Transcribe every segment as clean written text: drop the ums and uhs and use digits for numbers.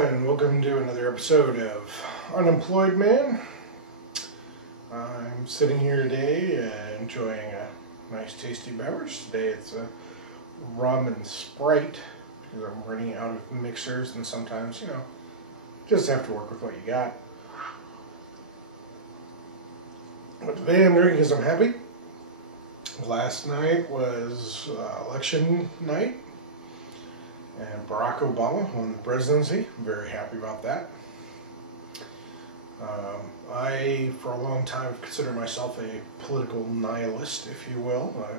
and welcome to another episode of Unemployed Man. I'm sitting here today enjoying a nice tasty beverage. Today it's a rum and Sprite because I'm running out of mixers and sometimes, just have to work with what you got. But today I'm drinking because I'm happy. Last night was election night. And Barack Obama won the presidency. I'm very happy about that. I, for a long time, considered myself a political nihilist, if you will. I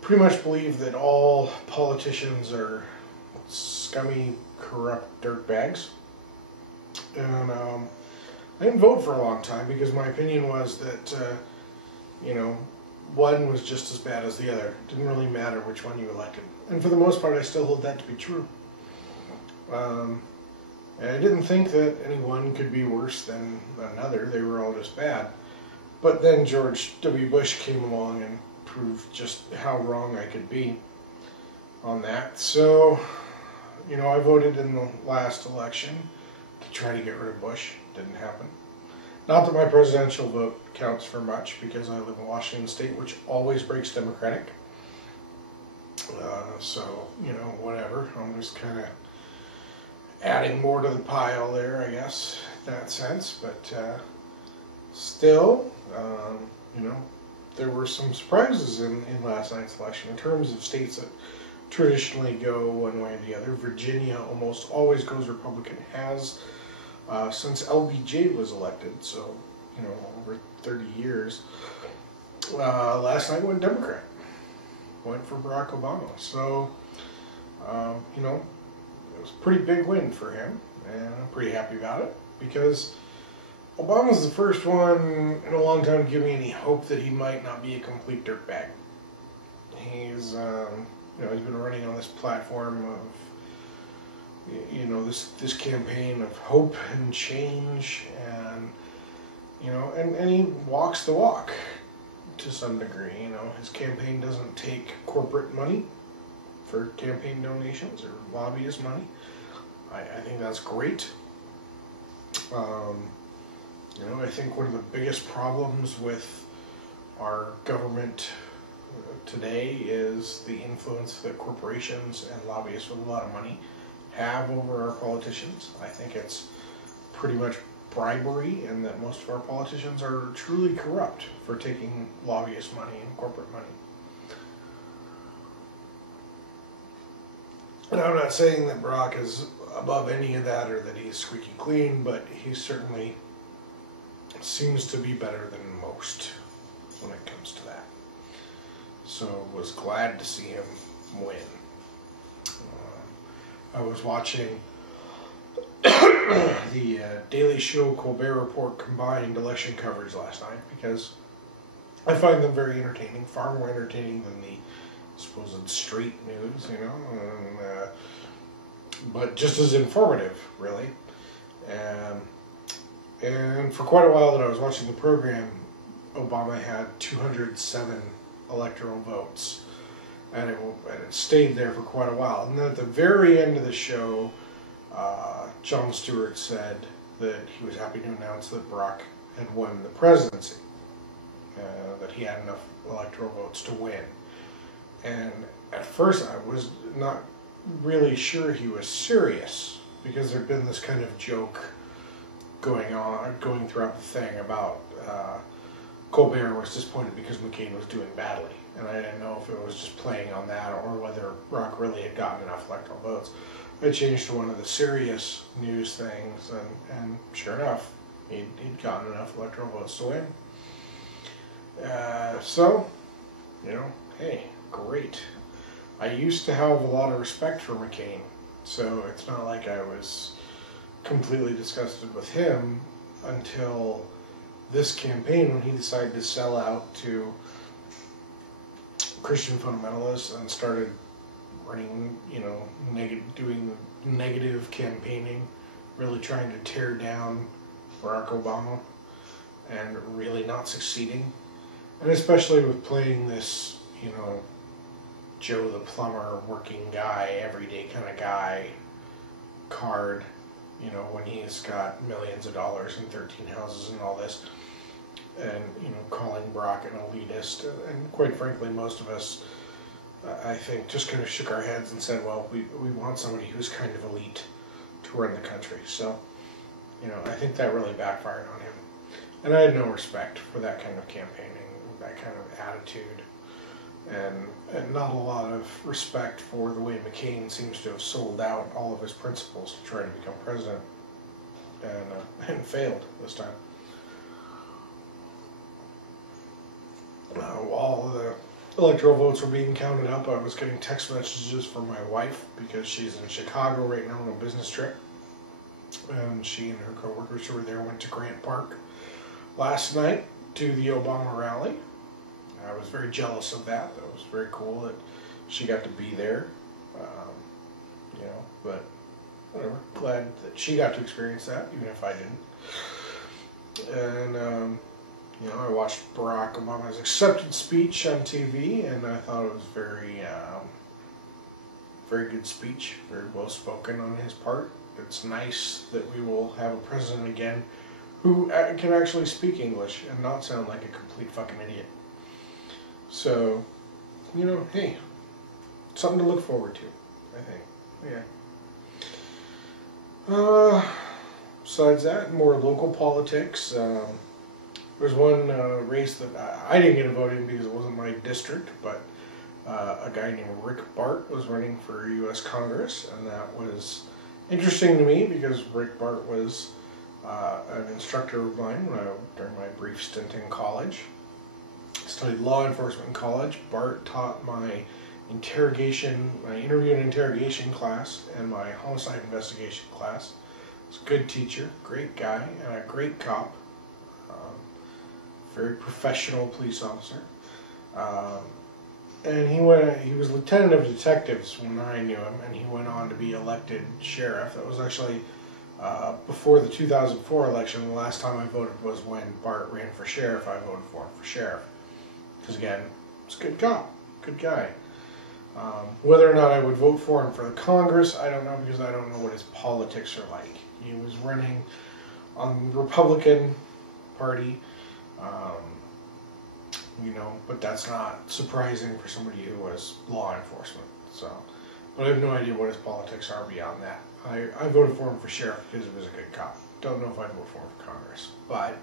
pretty much believe that all politicians are scummy, corrupt dirtbags. And I didn't vote for a long time because my opinion was that, one was just as bad as the other. It didn't really matter which one you elected. And for the most part, I still hold that to be true. And I didn't think that any one could be worse than another. They were all just bad. But then George W. Bush came along and proved just how wrong I could be on that. So, I voted in the last election to try to get rid of Bush. Didn't happen. Not that my presidential vote counts for much, because I live in Washington State, which always breaks Democratic. Whatever. I'm just kind of adding more to the pile there, I guess, in that sense. But still, there were some surprises in last night's election in terms of states that traditionally go one way or the other. Virginia almost always goes Republican, has since LBJ was elected, so, over 30 years. Last night went Democrat. Went for Barack Obama. So, it was a pretty big win for him, and I'm pretty happy about it, because Obama's the first one in a long time to give me any hope that he might not be a complete dirtbag. He's, he's been running on this platform of, this campaign of hope and change, and, and he walks the walk to some degree. His campaign doesn't take corporate money for campaign donations or lobbyist money. I think that's great. I think one of the biggest problems with our government today is the influence that corporations and lobbyists with a lot of money have over our politicians. I think it's pretty much bribery, and that most of our politicians are truly corrupt for taking lobbyist money and corporate money. And I'm not saying that Barack is above any of that or that he's squeaky clean, but he certainly seems to be better than most when it comes to that. So was glad to see him win. I was watching the Daily Show Colbert Report combined election coverage last night because I find them very entertaining, far more entertaining than the supposed straight news, but just as informative, really. And for quite a while that I was watching the program, Obama had 207 electoral votes. And it stayed there for quite a while. And then at the very end of the show, Jon Stewart said that he was happy to announce that Barack had won the presidency, that he had enough electoral votes to win. And at first I was not really sure he was serious, because there'd been this kind of joke going throughout the thing about Colbert was disappointed because McCain was doing badly. And I didn't know if it was just playing on that or whether Barack really had gotten enough electoral votes. I changed to one of the serious news things, and sure enough, he'd gotten enough electoral votes to win. Hey, great. I used to have a lot of respect for McCain, so it's not like I was completely disgusted with him until this campaign, when he decided to sell out to Christian fundamentalists and started running, doing negative campaigning, really trying to tear down Barack Obama and really not succeeding. And especially with playing this, Joe the plumber, working guy, everyday kind of guy card, you know, when he's got millions of dollars and 13 houses and all this, and, you know, calling Brock an elitist. And quite frankly, most of us, I think, just kind of shook our heads and said, well, we want somebody who's kind of elite to run the country. So, you know, I think that really backfired on him. And I had no respect for that kind of campaigning, that kind of attitude, and not a lot of respect for the way McCain seems to have sold out all of his principles to try to become president, and failed this time. While the electoral votes were being counted up, I was getting text messages from my wife because she's in Chicago right now on a business trip. And she and her coworkers who were there went to Grant Park last night to the Obama rally. I was very jealous of that. That was very cool that she got to be there. You know, but whatever. Glad that she got to experience that, even if I didn't. And you know, I watched Barack Obama's acceptance speech on TV, and I thought it was very good speech, very well spoken on his part. It's nice that we will have a president again who can actually speak English and not sound like a complete fucking idiot. So, you know, hey, something to look forward to, I think. Yeah. Besides that, more local politics. There's one race that I didn't get a vote in because it wasn't my district, but a guy named Rick Bart was running for U.S. Congress, and that was interesting to me because Rick Bart was an instructor of mine during my brief stint in college. I studied law enforcement in college. Bart taught my interview and interrogation class and my homicide investigation class. He's a good teacher, great guy, and a great cop. Very professional police officer. And he was lieutenant of detectives when I knew him, and he went on to be elected sheriff. That was actually before the 2004 election. The last time I voted was when Bart ran for sheriff. I voted for him for sheriff. Because again, he's a good cop, good guy. Whether or not I would vote for him for the Congress, I don't know, because I don't know what his politics are like. He was running on the Republican Party. You know, but that's not surprising for somebody who was law enforcement. So, but I have no idea what his politics are beyond that. I voted for him for sheriff because he was a good cop. Don't know if I'd vote for him for Congress, but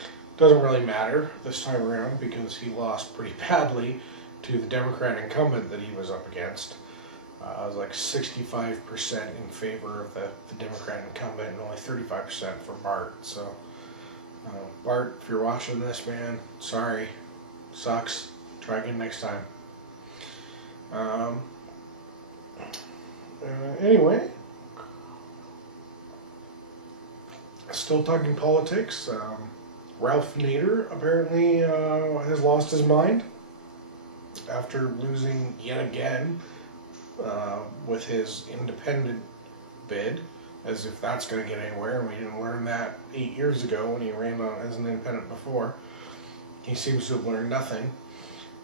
it doesn't really matter this time around because he lost pretty badly to the Democrat incumbent that he was up against. It was like 65% in favor of the Democrat incumbent and only 35% for Bart. So, Bart, if you're watching this, man, sorry. Sucks. Try again next time. Anyway, still talking politics. Ralph Nader apparently has lost his mind after losing yet again with his independent bid, as if that's going to get anywhere, and we didn't learn that 8 years ago when he ran as an independent before. He seems to have learned nothing.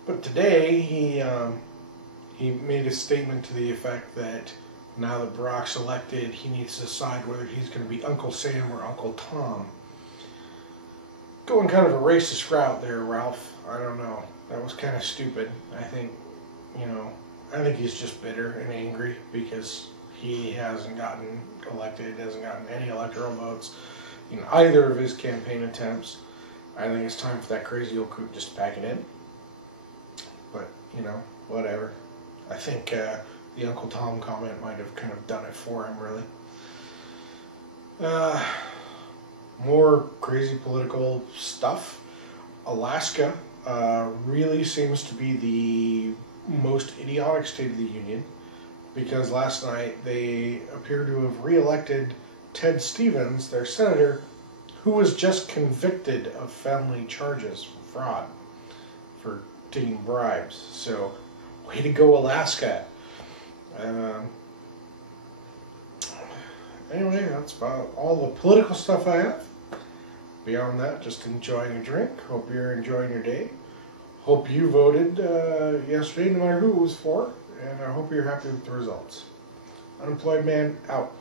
But today he made a statement to the effect that now that Barack's elected, he needs to decide whether he's going to be Uncle Sam or Uncle Tom. Going kind of a racist route there, Ralph. I don't know. That was kind of stupid. I think he's just bitter and angry because he hasn't gotten elected, hasn't gotten any electoral votes in either of his campaign attempts. I think it's time for that crazy old coot just to pack it in. But, you know, whatever. I think the Uncle Tom comment might have kind of done it for him, really. More crazy political stuff. Alaska really seems to be the most idiotic State of the Union, because last night they appear to have re-elected Ted Stevens, their senator, who was just convicted of felony charges for fraud, for taking bribes. So, way to go, Alaska. Anyway, that's about all the political stuff I have. Beyond that, just enjoying a drink. Hope you're enjoying your day. Hope you voted yesterday, no matter who it was for, and I hope you're happy with the results. Unemployed Man, out.